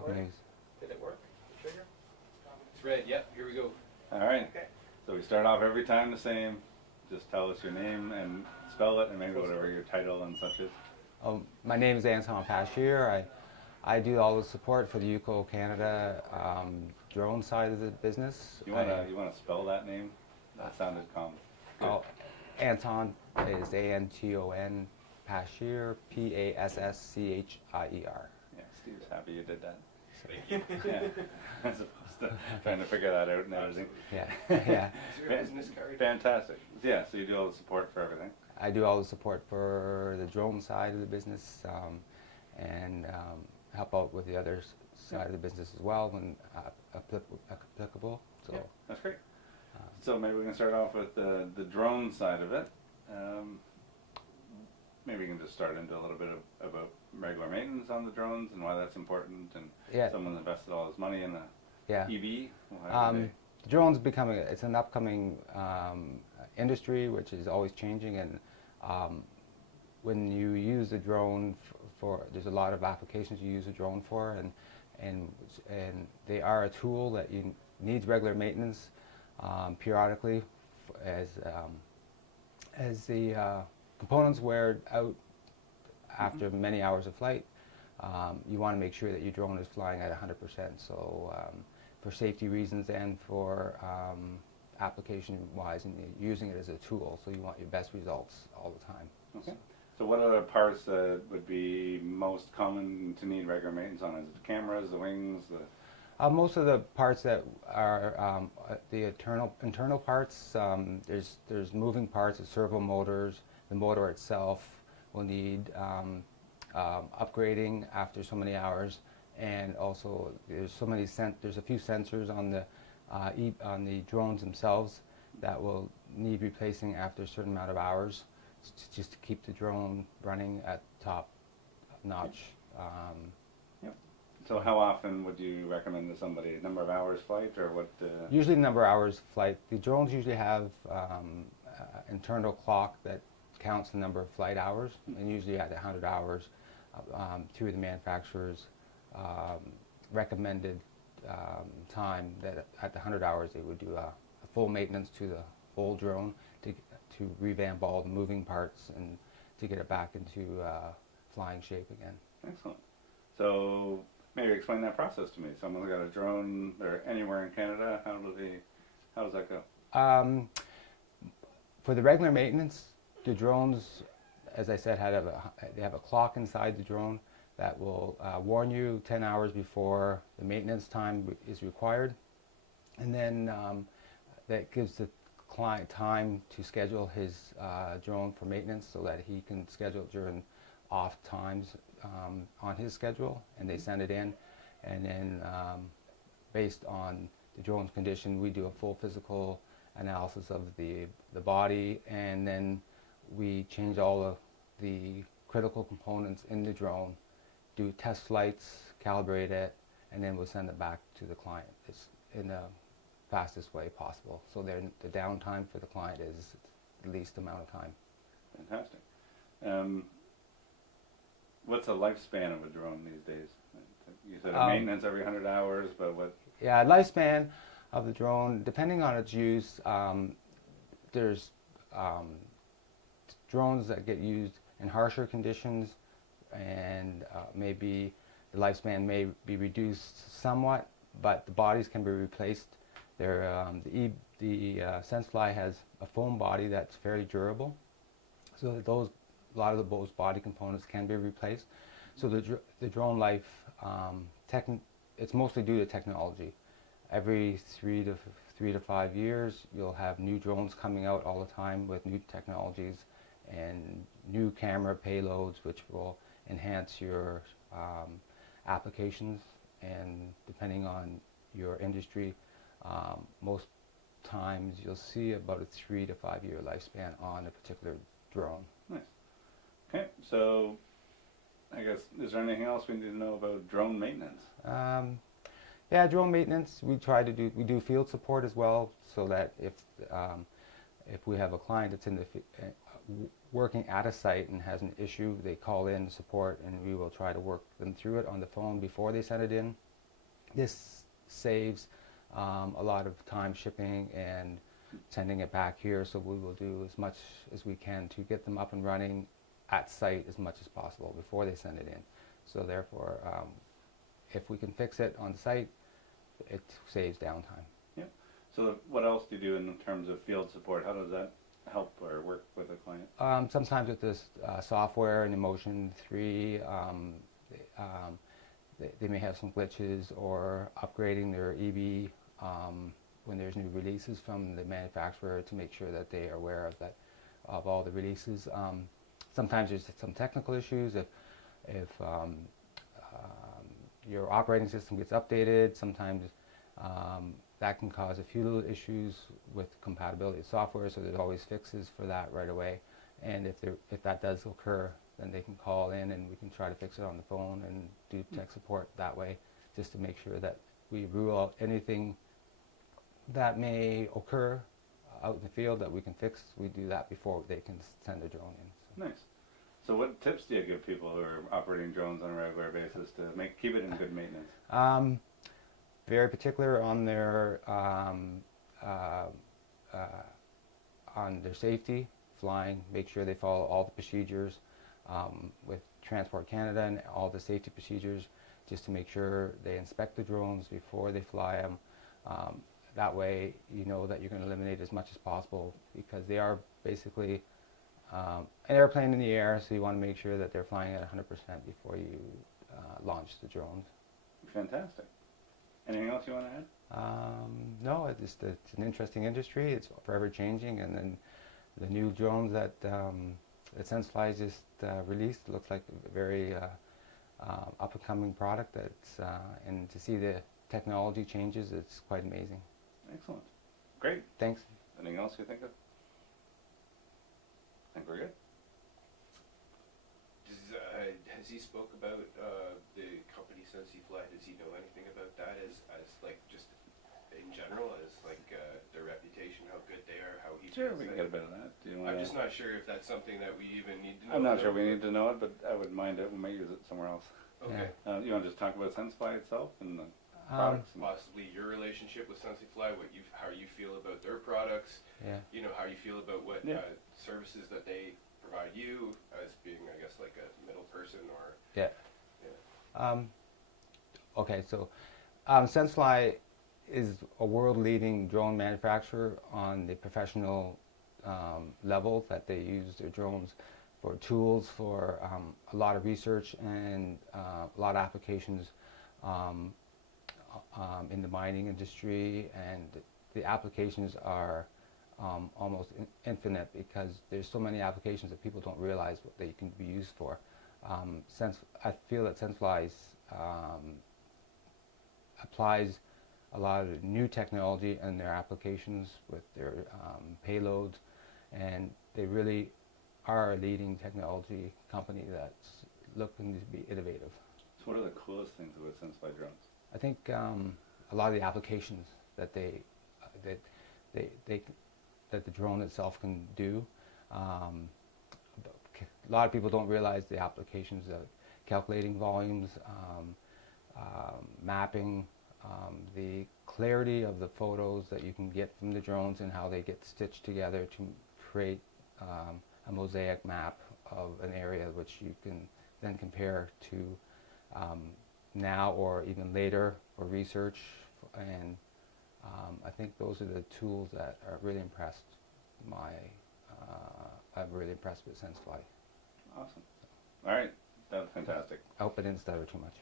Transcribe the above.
clock news. Did it work? The trigger? It's red. Yep. Here we go. All right. Okay. So we start off every time the same. Just tell us your name and spell it, and maybe whatever your title and such is. My name is Anton Pashier. I do all the support for the UCO Canada drone side of the business. You wanna spell that name? That sounded common. Oh, Anton is Anton Pashier, Passchhier. Yeah, Steve's happy you did that. Yeah, as opposed to trying to figure that out and everything. Yeah, yeah. Is your business card? Fantastic. Yeah, so you do all the support for everything. I do all the support for the drone side of the business and help out with the other side of the business as well when applicable. So Yeah, that's great. So maybe we can start off with the drone side of it. Maybe you can just start into a little bit about regular maintenance on the drones and why that's important, and someone's invested all this money in the EV. The drone's it's an upcoming industry which is always changing, and when you use a drone there's a lot of applications you use a drone for, and they are a tool that needs regular maintenance periodically as the components wear out after many hours of flight. You want to make sure that your drone is flying at 100%. So for safety reasons and for application-wise, and using it as a tool, so you want your best results all the time. Okay. So what are the parts that would be most common to need regular maintenance on? Is it the cameras, the wings, the... Most of the parts that are the internal parts, there's moving parts, the servo motors, the motor itself will need upgrading after so many hours, and also there's a few sensors on the drones themselves that will need replacing after a certain amount of hours, just to keep the drone running at top notch. So how often would you recommend to somebody? A number of hours flight, or what? Usually number of hours flight. The drones usually have internal clock that counts the number of flight hours, and usually at 100 hours, two of the manufacturers recommended time that at the 100 hours they would do a full maintenance to the whole drone to revamp all the moving parts and to get it back into flying shape again. Excellent. So maybe explain that process to me. Someone's got a drone, they're anywhere in Canada, how does that go? For the regular maintenance, the drones, as I said, they have a clock inside the drone that will warn you 10 hours before the maintenance time is required, and then that gives the client time to schedule his drone for maintenance so that he can schedule during off times on his schedule, and they send it in, and then based on the drone's condition, we do a full physical analysis of the body, and then we change all of the critical components in the drone, do test flights, calibrate it, and then we'll send it back to the client in the fastest way possible. So the downtime for the client is the least amount of time. Fantastic. What's the lifespan of a drone these days? You said maintenance every 100 hours, but what? Yeah, lifespan of the drone, depending on its use, there's drones that get used in harsher conditions, and maybe the lifespan may be reduced somewhat, but the bodies can be replaced. The SenseFly has a foam body that's fairly durable, so a lot of those body components can be replaced. So the drone life, it's mostly due to technology. Every 3 to 5 years, you'll have new drones coming out all the time with new technologies and new camera payloads, which will enhance your applications. And depending on your industry, most times you'll see about a 3 to 5 year lifespan on a particular drone. Nice. Okay, so I guess, is there anything else we need to know about drone maintenance? Yeah, drone maintenance, we do field support as well, so that if we have a client that's working at a site and has an issue, they call in support, and we will try to work them through it on the phone before they send it in. This saves a lot of time shipping and sending it back here, so we will do as much as we can to get them up and running at site as much as possible before they send it in. So therefore, if we can fix it on site, it saves downtime. Yeah. So what else do you do in terms of field support? How does that help or work with a client? Sometimes with this software and Emotion 3, they may have some glitches or upgrading their EB when there's new releases from the manufacturer to make sure that they are aware of that, of all the releases. Sometimes there's some technical issues if your operating system gets updated. Sometimes that can cause a few little issues with compatibility of software, so there's always fixes for that right away. And if that does occur, then they can call in and we can try to fix it on the phone and do tech support that way, just to make sure that we rule out anything that may occur out in the field that we can fix. We do that before they can send a drone in. So. Nice. So what tips do you give people who are operating drones on a regular basis to keep it in good maintenance? Very particular on their safety, flying. Make sure they follow all the procedures with Transport Canada and all the safety procedures, just to make sure they inspect the drones before they fly them. That way, you know that you're going to eliminate as much as possible, because they are basically an airplane in the air, so you want to make sure that they're flying at 100% before you launch the drones. Fantastic. Anything else you want to add? No, it's an interesting industry. It's forever changing, and then the new drones that SenseFly just released looks like a very up-and-coming product. And to see the technology changes, it's quite amazing. Excellent. Great. Thanks. Anything else you think of? I think we're good. Has he spoke about the company SenseFly? Does he know anything about that as like just in general, as like their reputation, how good they are, how he Sure, feels we can that? get a bit of that. Do you I'm wanna... just not sure if that's something that we even need to know. I'm not sure we need to know it, but I wouldn't mind it. We might use it somewhere else. Okay. You want to just talk about SenseFly itself and the products? Possibly your relationship with SenseFly, how you feel about their products. Yeah. You know, how you feel about what services that they provide you as being, I guess, like a middle person or. Yeah. Okay, so SenseFly is a world-leading drone manufacturer on the professional level, that they use their drones for tools for a lot of research and a lot of applications in the mining industry, and the applications are almost infinite, because there's so many applications that people don't realize what they can be used for. I feel that SenseFly applies a lot of new technology in their applications with their payloads, and they really are a leading technology company that's looking to be innovative. So what are the coolest things about SenseFly drones? I think a lot of the applications that that the drone itself can do. A lot of people don't realize the applications of calculating volumes, mapping, the clarity of the photos that you can get from the drones and how they get stitched together to create a mosaic map of an area, which you can then compare to now or even later for research. And I think those are the tools that are really impressed I'm really impressed with SenseFly. Awesome. All right. That was fantastic. I hope I didn't stutter too much.